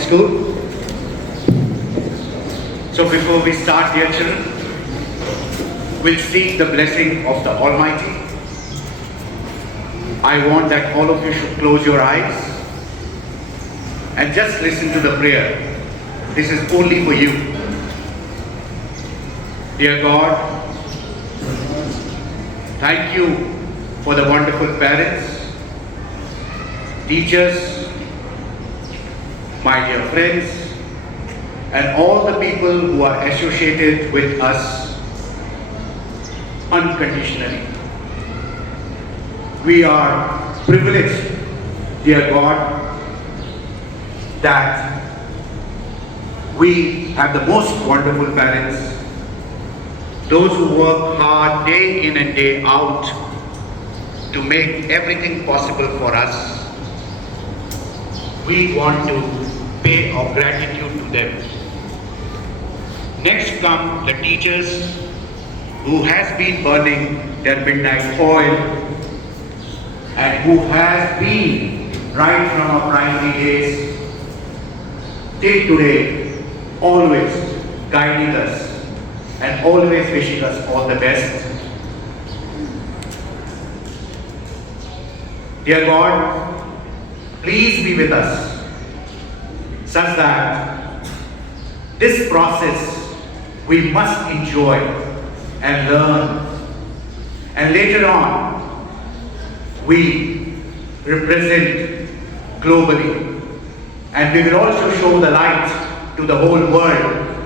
School. So before we start, dear children, we'll seek the blessing of the Almighty. I want that all of you should close your eyes and just listen to the prayer. This is only for you. Dear God, thank you for the wonderful parents, teachers, my dear friends, and all the people who are associated with us unconditionally. We are privileged, dear God, that we have the most wonderful parents, those who work hard day in and day out to make everything possible for us. We want to pay our gratitude to them. Next come the teachers who has been burning their midnight oil and who has been right from our primary days till today always guiding us and always wishing us all the best. Dear God, please be with us such that this process we must enjoy and learn, and later on we represent globally, and we will also show the light to the whole world,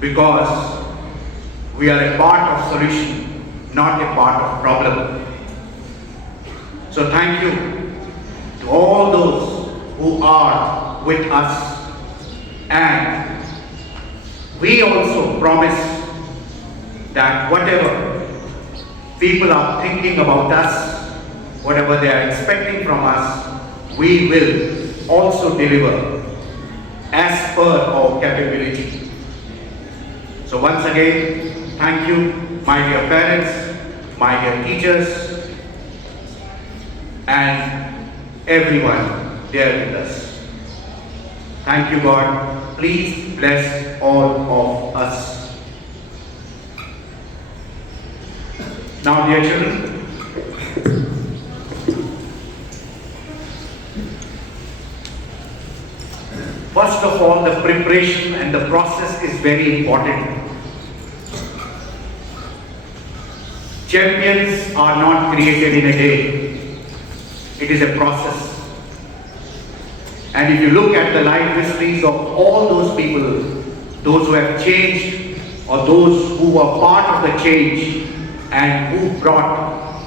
because we are a part of solution, not a part of problem. So thank you to all those who are with us, and we also promise that whatever people are thinking about us, whatever they are expecting from us, we will also deliver as per our capability. So once again, thank you, my dear parents, my dear teachers, and everyone there with us. Thank you, God. Please bless all of us. Now, dear children, first of all, the preparation and the process is very important. Champions are not created in a day. It is a process. And if you look at the life histories of all those people, those who have changed or those who were part of the change and who brought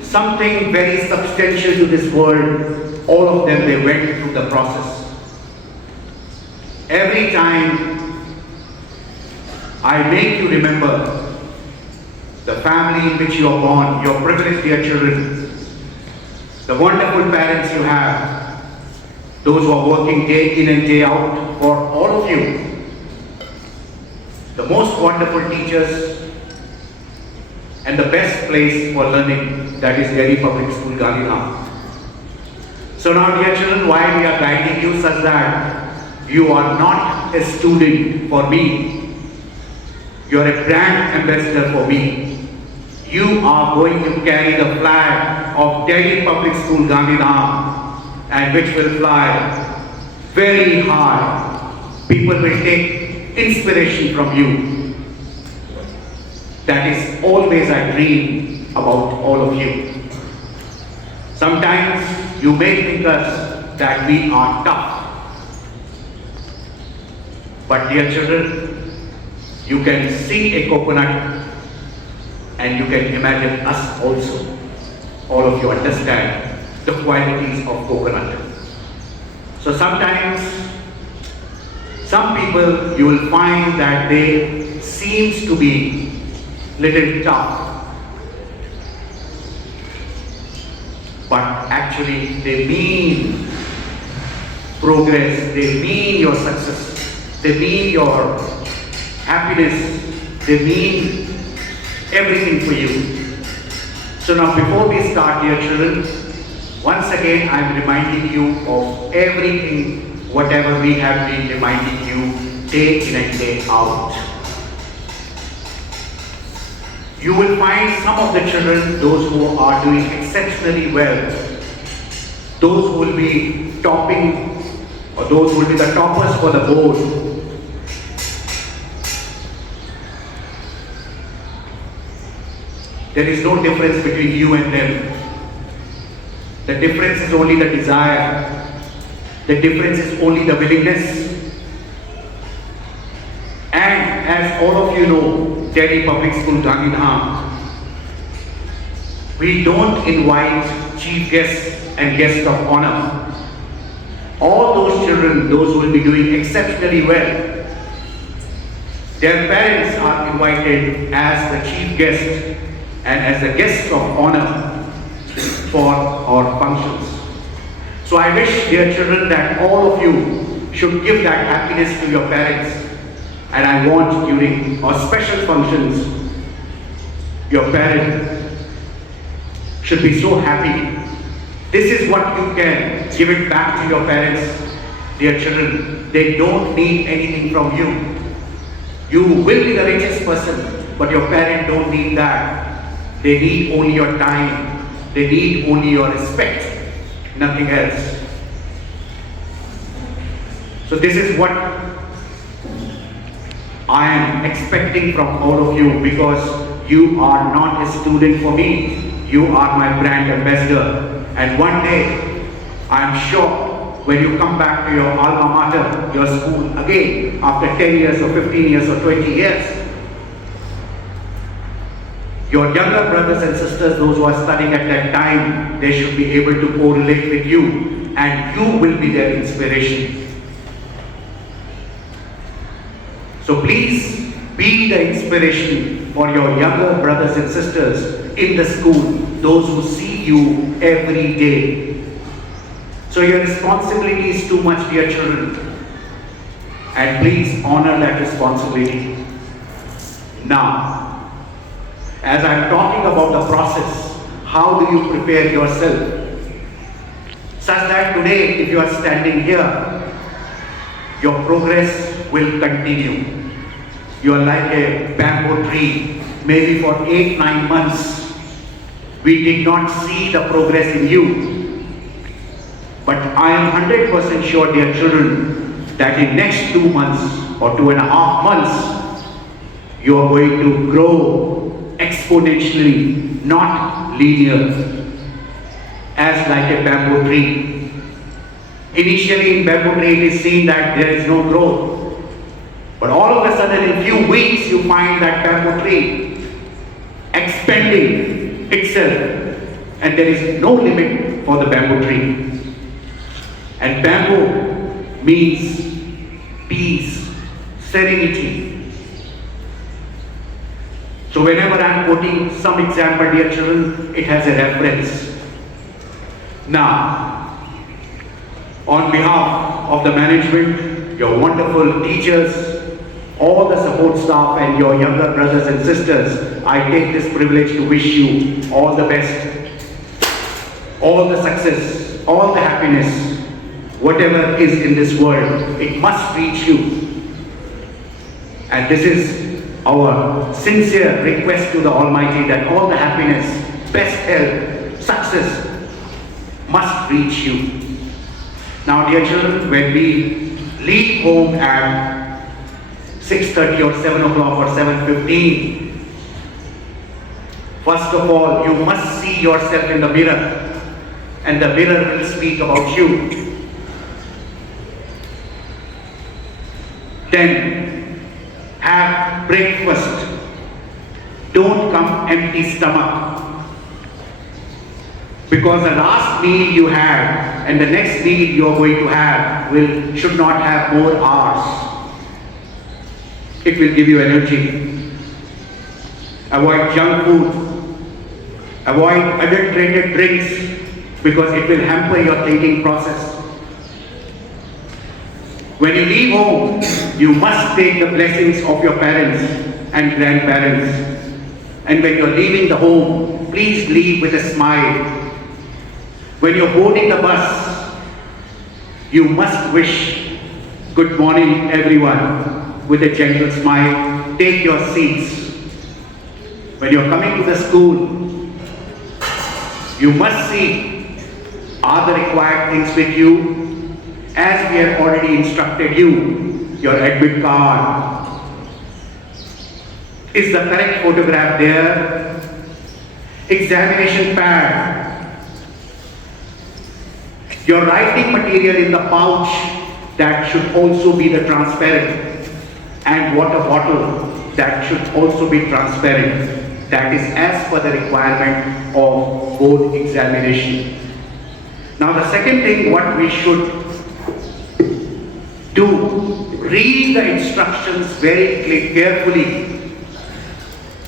something very substantial to this world, all of them, they went through the process. Every time I make you remember the family in which you are born, your privileged dear children, the wonderful parents you have, those who are working day in and day out for all of you, the most wonderful teachers, and the best place for learning, that is Delhi Public School, Gandhidham. So now, dear children, why we are guiding you such that you are not a student for me, you are a brand ambassador for me. You are going to carry the flag of Delhi Public School, Gandhidham, and which will fly very high. People will take inspiration from you. That is always I dream about all of you. Sometimes you may think us that we are tough. But dear children, you can see a coconut and you can imagine us also. All of you understand the qualities of coconut. So sometimes, some people you will find that they seems to be little tough, but actually they mean progress, they mean your success, they mean your happiness, they mean everything for you. So now before we start, dear children, once again I am reminding you of everything whatever we have been reminding you day in and day out. You will find some of the children, those who are doing exceptionally well, those who will be topping, or those who will be the toppers for the board. There is no difference between you and them. The difference is only the desire. The difference is only the willingness. And as all of you know, Delhi Public School Gandhidham, we don't invite chief guests and guests of honor. All those children, those who will be doing exceptionally well, their parents are invited as the chief guest and as the guests of honor for our functions. So I wish, dear children, that all of you should give that happiness to your parents. And I want during our special functions, your parent should be so happy. This is what you can give it back to your parents, dear children. They don't need anything from you. You will be the richest person, but your parent don't need that. They need only your time. They need only your respect, nothing else. So this is what I am expecting from all of you, because you are not a student for me. You are my brand ambassador. And one day, I am sure, when you come back to your alma mater, your school, again, after 10 years or 15 years or 20 years, your younger brothers and sisters, those who are studying at that time, they should be able to correlate with you, and you will be their inspiration. So please be the inspiration for your younger brothers and sisters in the school, those who see you every day. So your responsibility is too much, dear children, and please honor that responsibility. Now, as I am talking about the process, how do you prepare yourself? Such that today, if you are standing here, your progress will continue. You are like a bamboo tree. Maybe for 8-9 months, we did not see the progress in you. But I am 100% sure, dear children, that in next 2 months or 2.5 months, you are going to grow exponentially, not linear, as like a bamboo tree. Initially in bamboo tree it is seen that there is no growth, but all of a sudden in few weeks you find that bamboo tree expanding itself, and there is no limit for the bamboo tree. And bamboo means peace, serenity. So whenever I am quoting some example, dear children, it has a reference. Now, on behalf of the management, your wonderful teachers, all the support staff and your younger brothers and sisters, I take this privilege to wish you all the best, all the success, all the happiness, whatever is in this world, it must reach you. And this is our sincere request to the Almighty, that all the happiness, best health, success must reach you. Now, dear children, when we leave home at 6:30 or 7 o'clock or 7:15, first of all, you must see yourself in the mirror, and the mirror will speak about you. Then, have breakfast. Don't come empty stomach. Because the last meal you have and the next meal you are going to have should not have more hours. It will give you energy. Avoid junk food. Avoid adulterated drinks, because it will hamper your thinking process. When you leave home, you must take the blessings of your parents and grandparents. And when you're leaving the home, please leave with a smile. When you're boarding the bus, you must wish Good morning, everyone. With a gentle smile, take your seats. When you're coming to the school, you must see, are the required things with you? As we have already instructed you, your admit card. Is the correct photograph there? Examination pad. Your writing material in the pouch, that should also be the transparent. And water bottle, that should also be transparent. That is as per the requirement of board examination. Now the second thing what we should do, read the instructions very carefully.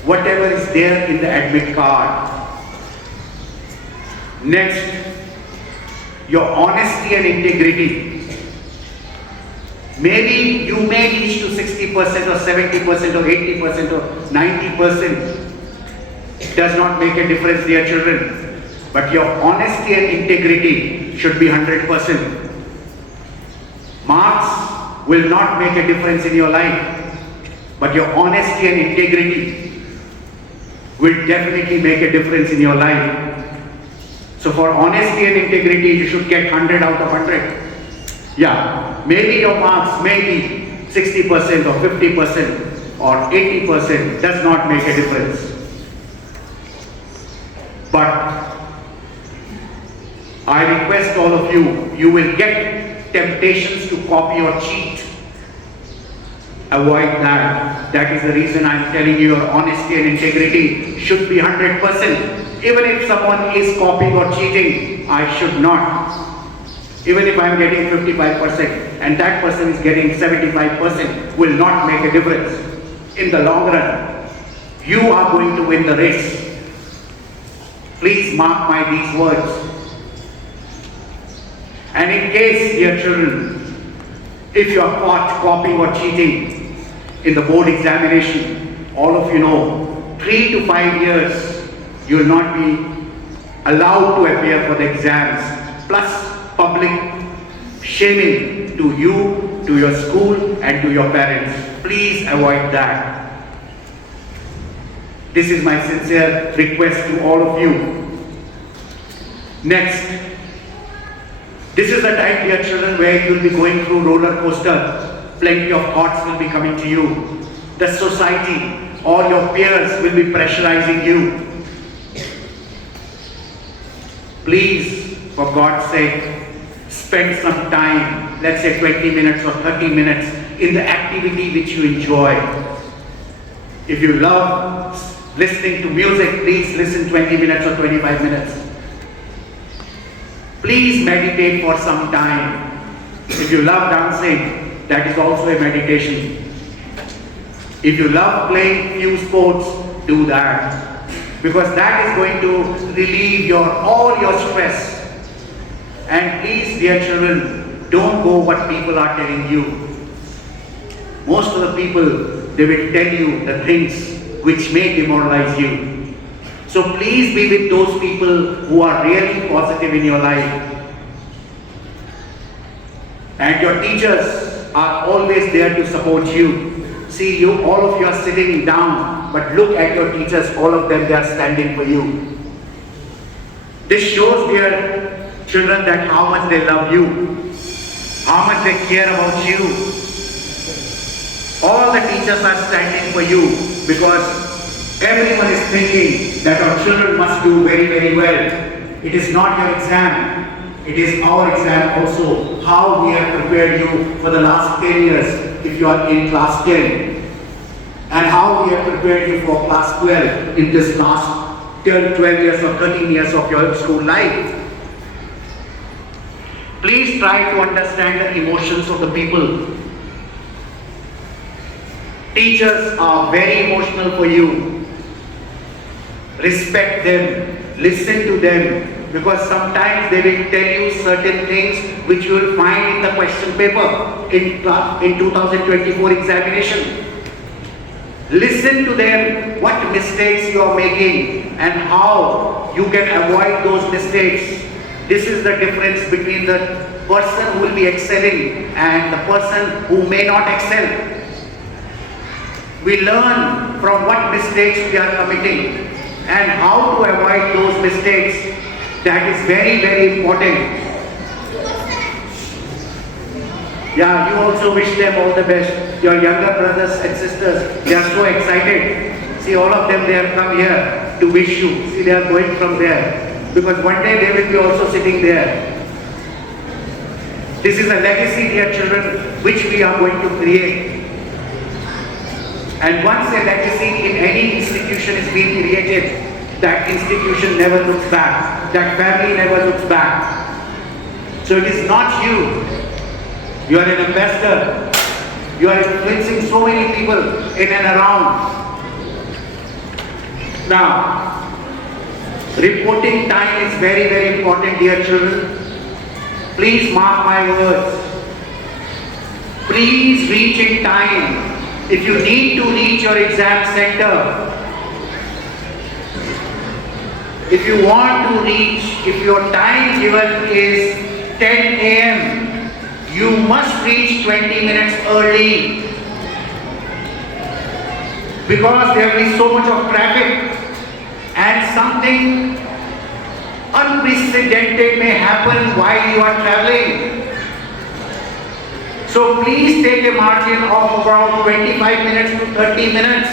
Whatever is there in the admit card. Next, your honesty and integrity. Maybe you may reach to 60% or 70% or 80% or 90%. It does not make a difference, dear children. But your honesty and integrity should be 100%. Marks will not make a difference in your life. But your honesty and integrity will definitely make a difference in your life. So for honesty and integrity, you should get 100 out of 100. Yeah, maybe your marks may be 60% or 50% or 80%, does not make a difference. But I request all of you, you will get temptations to copy or cheat. Avoid that. That is the reason I am telling you your honesty and integrity should be 100%. Even if someone is copying or cheating, I should not. Even if I am getting 55% and that person is getting 75%, will not make a difference. In the long run, you are going to win the race. Please mark these words. And in case, dear children, if you are caught copying or cheating in the board examination, all of you know, 3 to 5 years, you will not be allowed to appear for the exams, plus public shaming to you, to your school and to your parents. Please avoid that. This is my sincere request to all of you. Next, this is the time, dear children, where you will be going through roller coaster. Plenty of thoughts will be coming to you. The society, all your peers will be pressurizing you. Please, for God's sake, spend some time, let's say 20 minutes or 30 minutes, in the activity which you enjoy. If you love listening to music, please listen 20 minutes or 25 minutes. Please meditate for some time. If you love dancing, that is also a meditation. If you love playing few sports, do that. Because that is going to relieve all your stress. And please, dear children, don't go what people are telling you. Most of the people, they will tell you the things which may demoralize you. So please be with those people who are really positive in your life. And your teachers are always there to support you. See, all of you are sitting down, but look at your teachers, all of them, they are standing for you. This shows, dear children, that how much they love you, how much they care about you. All the teachers are standing for you because everyone is thinking that our children must do very, very well. It is not your exam. It is our exam also, how we have prepared you for the last 10 years if you are in class 10. And how we have prepared you for class 12 in this last 12 years or 13 years of your school life. Please try to understand the emotions of the people. Teachers are very emotional for you. Respect them, listen to them, because sometimes they will tell you certain things which you will find in the question paper in 2024 examination. Listen to them, what mistakes you are making and how you can avoid those mistakes. This is the difference between the person who will be excelling and the person who may not excel. We learn from what mistakes we are committing and how to avoid those mistakes. That is very, very important. Yeah, you also wish them all the best. Your younger brothers and sisters, they are so excited. See, all of them, they have come here to wish you. See, they are going from there. Because one day they will be also sitting there. This is a legacy, dear children, which we are going to create. And once a legacy in any institution is being created, that institution never looks back. That family never looks back. So it is not you. You are an ambassador. You are influencing so many people in and around. Now, reporting time is very, very important, dear children. Please mark my words. Please reach in time. If you need to reach your exam center, if you want to reach, if your time given is 10 a.m., you must reach 20 minutes early. Because there will be so much of traffic and something unprecedented may happen while you are traveling. So please take a margin of around 25 minutes to 30 minutes.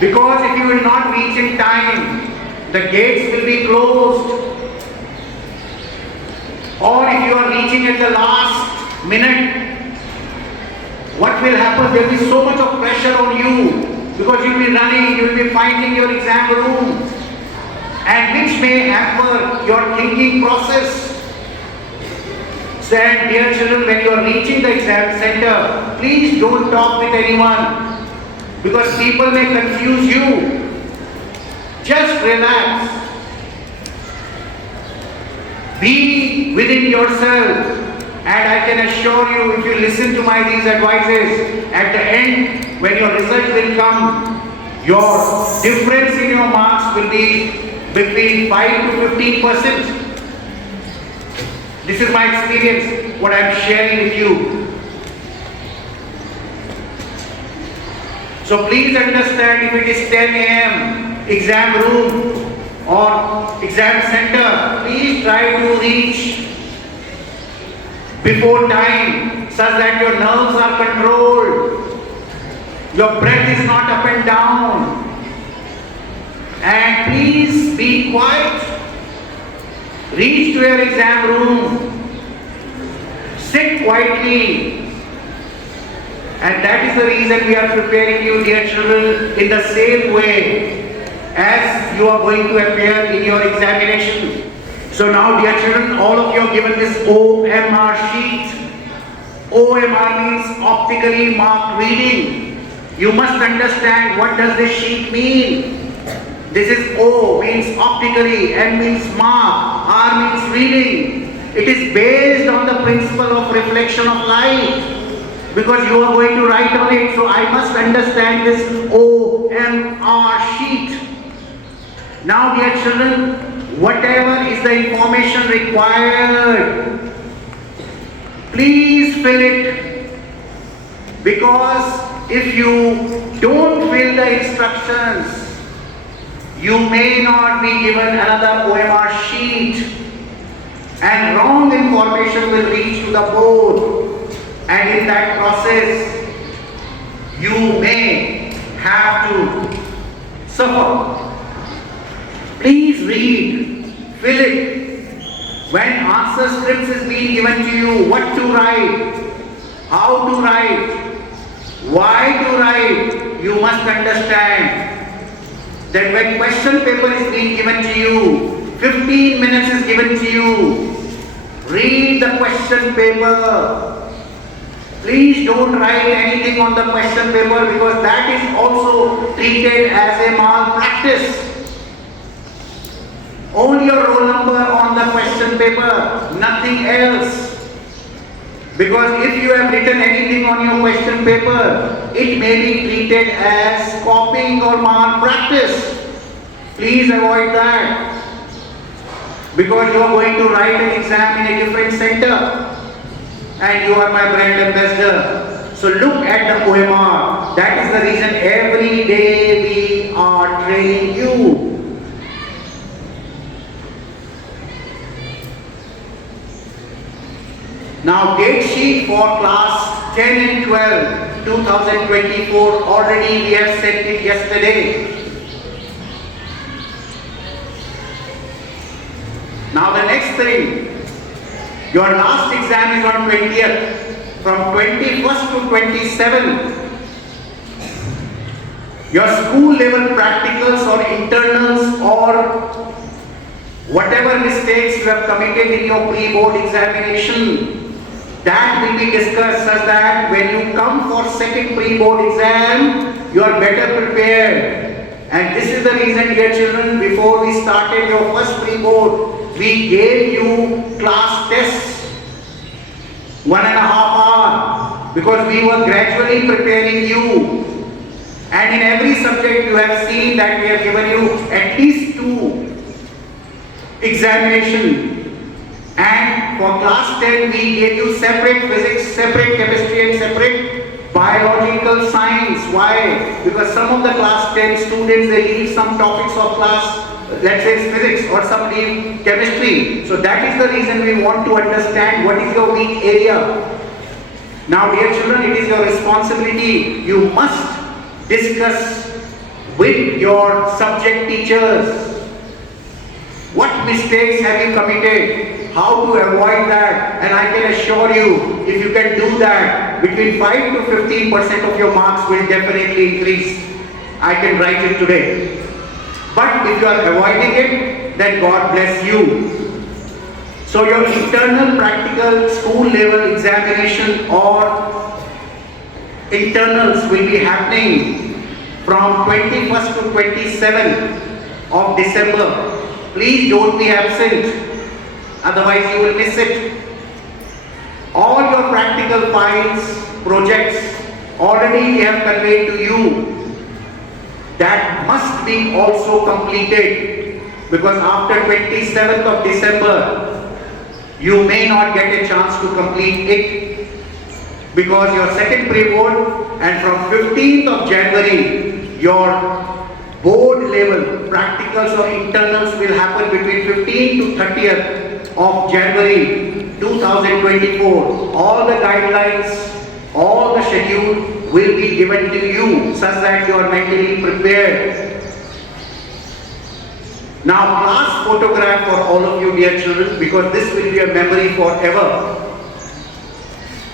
Because if you will not reach in time, the gates will be closed. Or if you are reaching at the last minute, what will happen? There will be so much of pressure on you. Because you will be running, you will be finding your exam room. And which may hamper your thinking process. So, dear children, when you are reaching the exam center, please don't talk with anyone. Because people may confuse you. Just relax. Be within yourself. And I can assure you, if you listen to these advices, at the end, when your result will come, your difference in your marks will be between 5 to 15%. This is my experience, what I am sharing with you. So please understand, if it is 10 a.m. exam room or exam center, please try to reach before time such that your nerves are controlled, your breath is not up and down, and please be quiet. Reach to your exam room, sit quietly, and that is the reason we are preparing you, dear children, in the same way as you are going to appear in your examination. So now, dear children, all of you are given this OMR sheet. OMR means optically marked reading. You must understand what does this sheet mean. This is O means optically, M means mark, R means reading. It is based on the principle of reflection of light. Because you are going to write on it, so I must understand this OMR sheet. Now, dear children, whatever is the information required, please fill it. Because if you don't fill the instructions, you may not be given another OMR sheet, and wrong information will reach to the board, and in that process you may have to suffer. Please read, fill it. When answer scripts is being given to you, what to write, how to write, why to write, you must understand that when question paper is being given to you, 15 minutes is given to you. Read the question paper. Please don't write anything on the question paper, because that is also treated as a malpractice. Only your roll number on the question paper, nothing else. Because if you have written anything on your question paper, it may be treated as copying or malpractice. Please avoid that. because you are going to write an exam in a different center and you are my brand ambassador. So look at the OMR. That is the reason every day we are training you. Now date sheet for class 10 and 12 2024 already we have sent it yesterday. Now the next thing, your last exam is on 20th. From 21st to 27th, your school level practicals or internals or whatever mistakes you have committed in your pre-board examination, that will be discussed such that when you come for second pre-board exam, you are better prepared. And this is the reason, dear children, before we started your first pre-board, we gave you class tests, 1.5 hours, because we were gradually preparing you. And in every subject you have seen that we have given you at least 2 examinations. And for class 10 we gave you separate physics, separate chemistry and separate biological science. Why? Because some of the class 10 students, they leave some topics of class, let's say physics, or some leave chemistry. So that is the reason we want to understand what is your weak area. Now dear children, it is your responsibility. You must discuss with your subject teachers. What mistakes have you committed? How to avoid that? And I can assure you, if you can do that, between 5 to 15% of your marks will definitely increase. I can write it today. But if you are avoiding it, then God bless you. So your internal practical school level examination or internals will be happening from 21st to 27th of December. Please don't be absent, otherwise you will miss it. All your practical files, projects already we have conveyed to you. That must be also completed, because after 27th of December you may not get a chance to complete it, because your second pre-board, and from 15th of January your board level practicals or internals will happen between 15th to 30th of January 2024. All the guidelines, all the schedule will be given to you such that you are mentally prepared. Now class photograph for all of you dear children, because this will be a memory forever.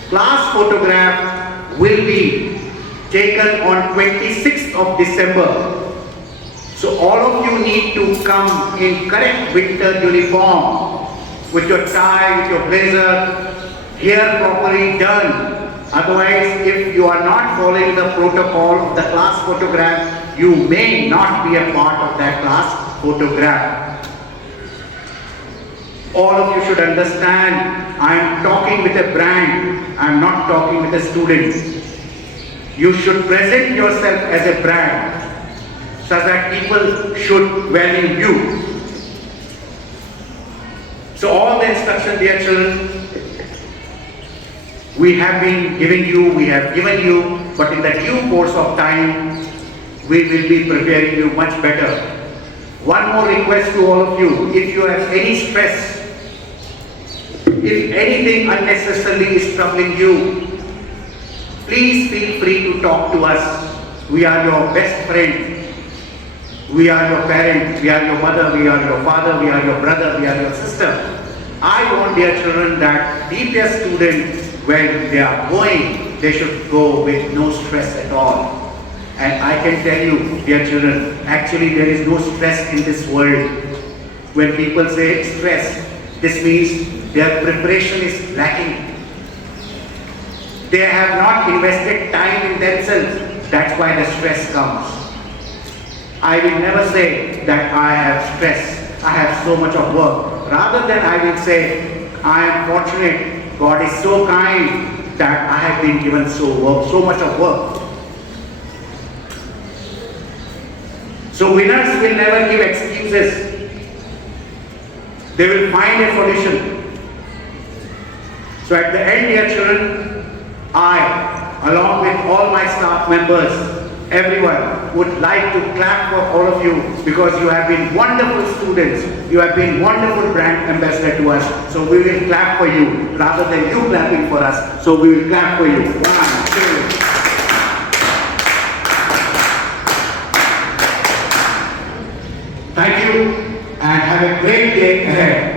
Class photograph will be taken on 26th of December. So all of you need to come in correct winter uniform, with your tie, with your blazer, hair properly done. Otherwise, if you are not following the protocol of the class photograph, you may not be a part of that class photograph. All of you should understand, I am talking with a brand, I am not talking with a student. You should present yourself as a brand, so that people should value you. So all the instruction, dear children, we have been giving you, we have given you, but in the due course of time, we will be preparing you much better. One more request to all of you, if you have any stress, if anything unnecessarily is troubling you, please feel free to talk to us. We are your best friend. We are your parent, we are your mother, we are your father, we are your brother, we are your sister. I want, dear children, that DPS students, when they are going, they should go with no stress at all. And I can tell you, dear children, actually there is no stress in this world. When people say stress, this means their preparation is lacking. They have not invested time in themselves. That's why the stress comes. I will never say that I have stress, I have so much of work. Rather than I will say, I am fortunate, God is so kind that I have been given so much of work. So winners will never give excuses. they will find a solution. So at the end, dear children, I, along with all my staff members, everyone, would like to clap for all of you because you have been wonderful students. You have been wonderful brand ambassador to us. So we will clap for you rather than you clapping for us. So we will clap for you. 1, 2. Thank you and have a great day ahead.